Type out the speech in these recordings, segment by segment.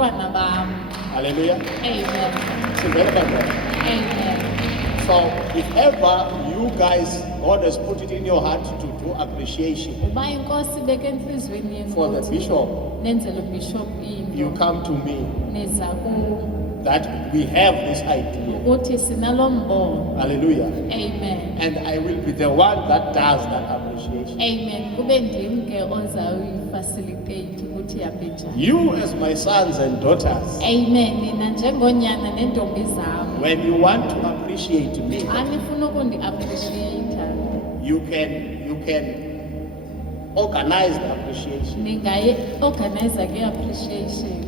ngabantwana bam. Hallelujah. Amen. Sivele bantwana. Amen. So if ever you guys, God has put it in your heart to do appreciation Uba inkosi ibeke entliziyweni yenu for the ukuthi bishop, nenzele ubishop into, you come to me niza kum that we have this idea. ukuthi sinalo mbono. Hallelujah. Amen. And I will be the one that does that appreciation. Amen. Kube ndim ke ozawuyifacilitate ukuthi ihambe njani. You as my sons and daughters, Amen. Nina njengonyana nentombi zam. when you want to appreciate me, Anifuna ukundi-appreciate. you can organize the appreciation. Ningayi-organizer ke appreciation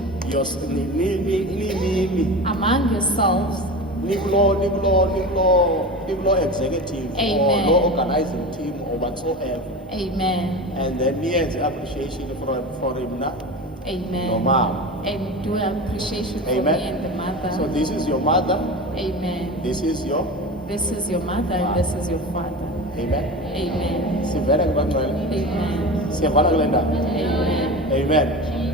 among yourselves. Nikulo executive or Amen. no organizing team or whatsoever. Amen. And then needs appreciation for him now. Amen. No mom. And do appreciation for Amen. me and the mother. So this is your mother, Amen. this is your This is your mother and this is your father. amen. Amen. Sivela ngibangcwele. Amen. Siyavala kule ndaba. Amen. Amen.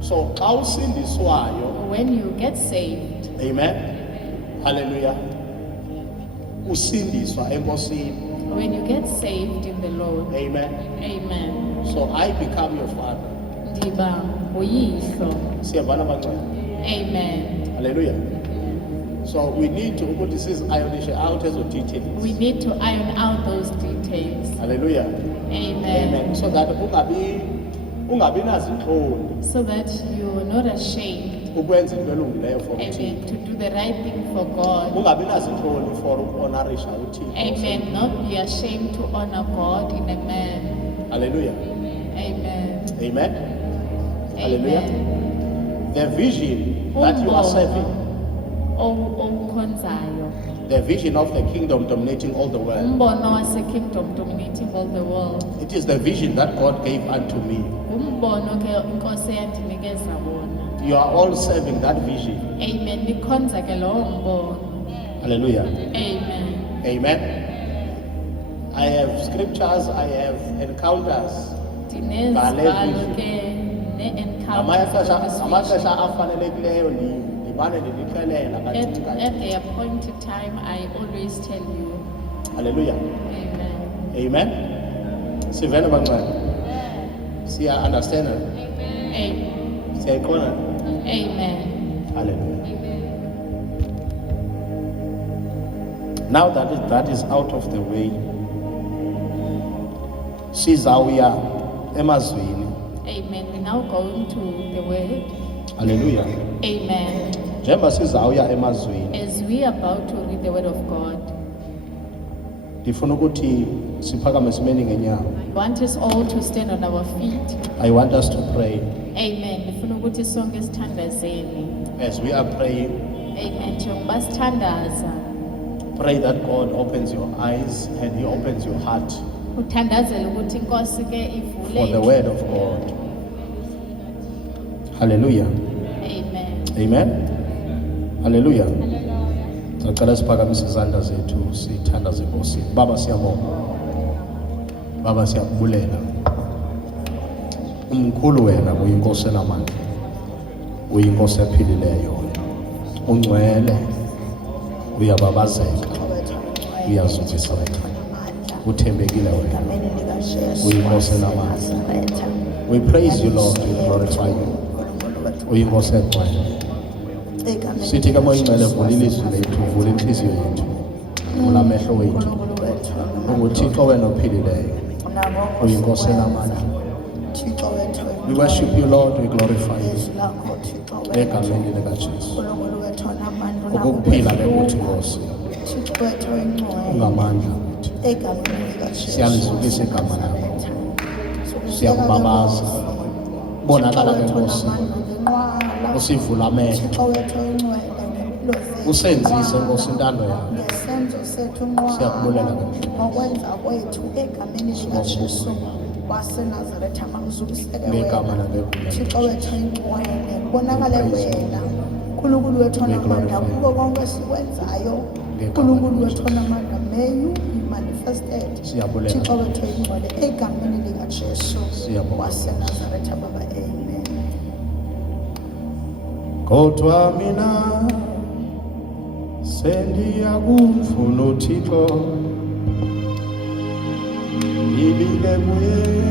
So xa usindiswayo, When you get saved, amen. Hallelujah. Usindiswa enkosini. when you get saved in the Lord, Amen. Amen. So I become your father. Ndiba uyihlo. Siyavala bangcwele. Amen. Hallelujah. So we need to this is ironisha out as of details. We need to iron out those details. Hallelujah. Amen. Amen. So that ungabi nazinhloni So that you're not ashamed. ukwenza into elungileyo for Amen. uThixo. To do the right thing for God. Ungabi nazinhloni for ukuhonorisha uThixo. Amen. Not be ashamed to honor God in a man. Hallelujah. Amen. Amen. Hallelujah. Amen. The vision that you are serving, Owukhonzayo. the vision of the kingdom dominating all the world. Umbono wase-kingdom dominating all the world. It is the vision that God gave unto me. Umbono ke inkosi eyandinikeza wona. You are all serving that vision. Amen. Nikhonza ke lowo mbono. Hallelujah. Amen. Amen. I have scriptures, I have encounters. Ndinezibalo ke ne-encounters of the Amaxesha afanelekileyo ndimane ndinixelela kancinci At the appointed time, I always tell you. Hallelujah. Amen. Amen. Sivele bangcwele. Siya understand? Amen. Siyayiqonda? Amen. Hallelujah. Now that is out of the way, sizawuya emazwini. Amen. We're now going to the word. Hallelujah. Amen. Njengoba sizawuya emazwini, As we are about to read the word of God, ndifuna ukuthi siphakame simeni ngenyawo. I want us all to stand on our feet. I want us to pray. Amen. Ndifuna ukuthi sonke sithandazeni. As we are praying, Amen. Njengoba sithandaza, pray that God opens your eyes and He opens your heart uthandazele ukuthi inkosi ke for the ivule. word of God. Hallelujah. Amen. Amen. Hallelujah. Sicela siphakamise izandla zethu sithandaze Nkosi. Baba siyabonga. Baba siyakubulela. Umkhulu wena uyinkosi enamandla. Uyinkosi ephilileyo. Ungcwele. Uyababazeka. Uyazukisa wena. Uthembekile wena. Uyinkosi enamandla. We praise you, Lord. We glorify you. Uyinkosi engcwele. Sithi ke moya ingcwele vula ilizwi lethu, vula inhliziyo yethu, vula amehlo wethu. UnguThixo wena ophilileyo. Uyinkosi enamandla. We worship you, Lord. We glorify you. Egameni likaJesu. Ukukuphila lekuthi Nkosi. Ungamandla wethu. Siyalizukisa igama lakho. Siyakubabaza. Bonakala ke Nkosi. Usivula amehlo. Usenzise Nkosi intando yakho. Siyakubulela ke. Okwenza kwethu egameni likaJesu waseNazaretha mangizukiseke Ngegama wena. langegama. Thixo wethu oyingcwele kubonakale wena. uNkulunkulu wethu onamandla kuko konke esikwenzayo. uNkulunkulu wethu onamandla, may you be manifested. Siyabulela. Thixo wethu oyingcwele egameni likaJesu Siyabonga. waseNazaretha Baba, amen. kodwa mina sendiya kumfuna uThixo ngibike kuye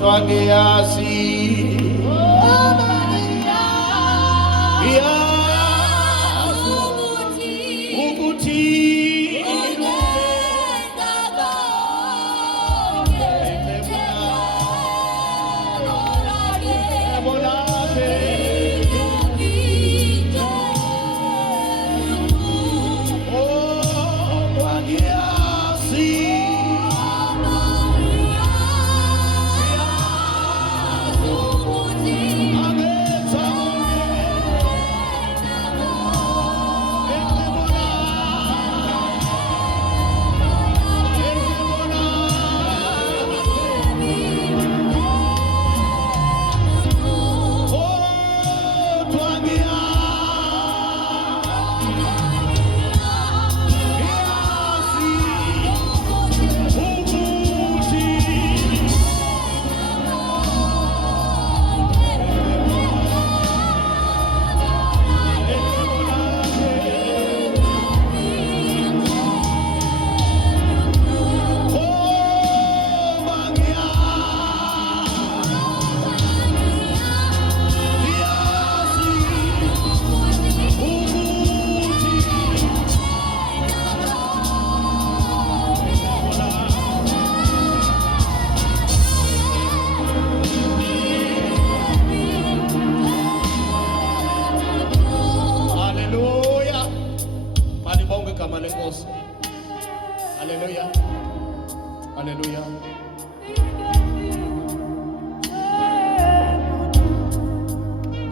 kodwa ngiyazi ukuthi haleluya, haleluya.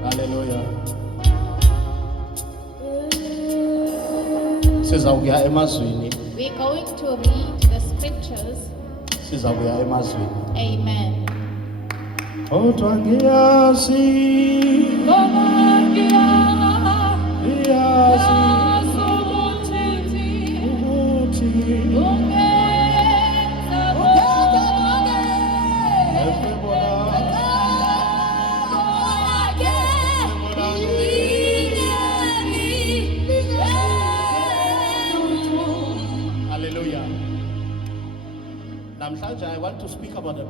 Haleluya. Sizawuya emazweni. We're going to read the scriptures. Sizawuya emazweni. Amen. Kodwa ngiyazi Hallelujah. Namhlanje I want to speak about the